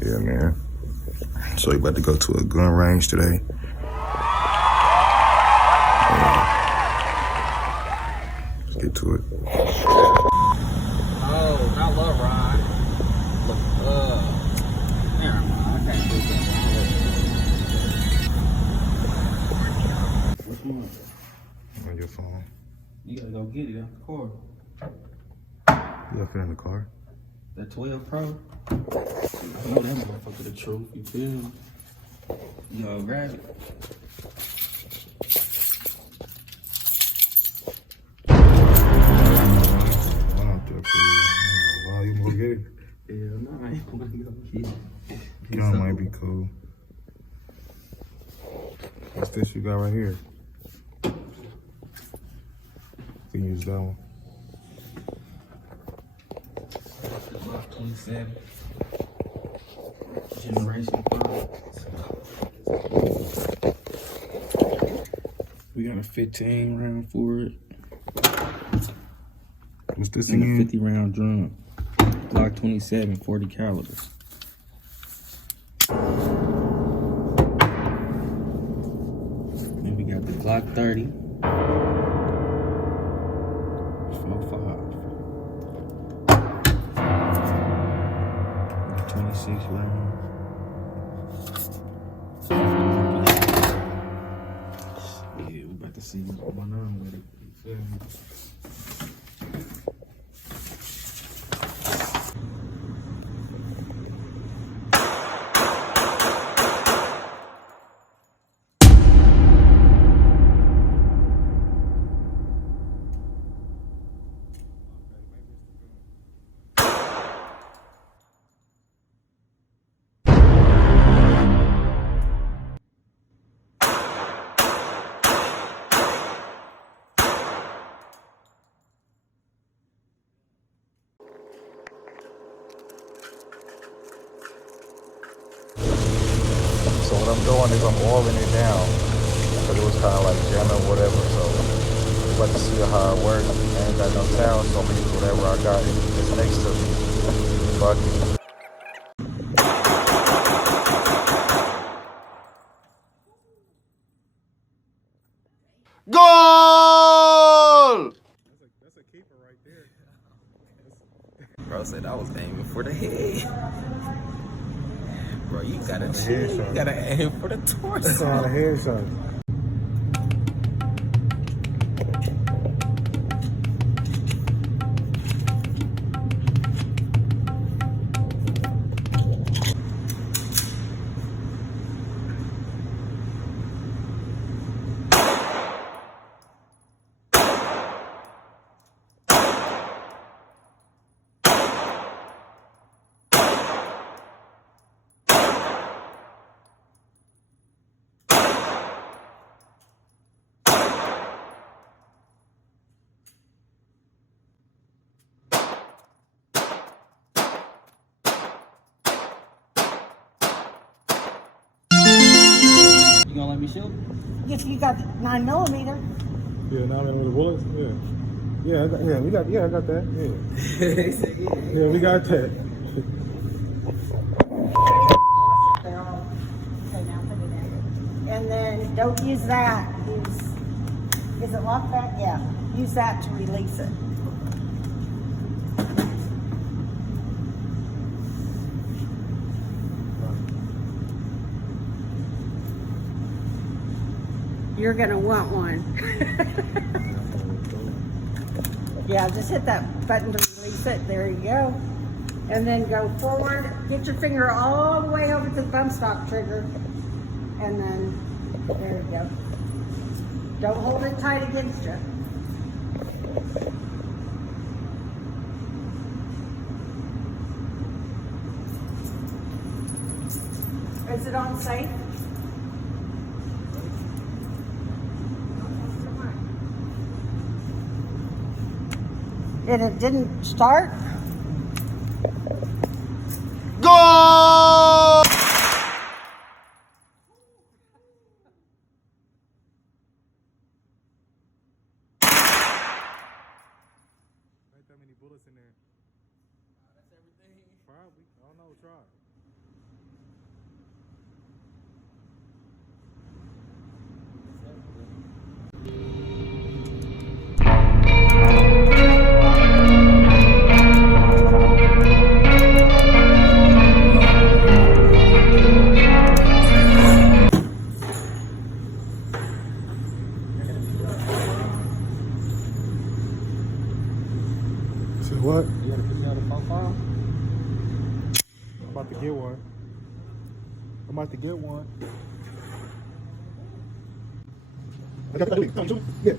Yeah, man. So we about to go to a gun range today. Let's get to it. Oh, not love Ron. Look, never mind. I can't do that. Which one? On your phone. You gotta go get it out the car. You left it in the car? That 12 Pro? I know that motherfucker the truth, you feel me? You gotta grab it. One out there for you. Wow, you gonna get it? Hell no, I ain't gonna go get it. Gun might be cool. What's this you got right here? You can use that one. Block 27. Generation 5. We got a 15 round for it. What's this And again? a 50 round drum. Glock 27, 40 caliber. Then we got the Glock 30. 4.5. 26 round. Yeah, we about to see what's going on with it. You feel me? So what I'm doing is I'm oiling it down because it was kind of like jamming or whatever. So I'm about to see how it works. I ain't got no towel, so I'm gonna use whatever I got that's next to me. Bucket. Goal! That's a keeper right there. Bro said I was aiming for the head. Bro, you gotta chill. You gotta aim for the torso. That's not a headshot. You gonna let me shoot? If you got 9mm. Yeah, 9mm bullets. Yeah. Yeah, I got that. Yeah. Yeah, we got that. Okay, now put it in. And then don't use that. Is it locked back? Yeah. Use that to release it. You're gonna want one. Yeah, just hit that button to release it. There you go. And then go forward. Get your finger all the way over to the bump stock trigger. And then, there you go. Don't hold it tight against you. Is it on safe? And it didn't start? Goal! Ain't that many bullets in there? That's everything. Probably. I don't know. Try. to get one. I'm about to get one. I got the yeah.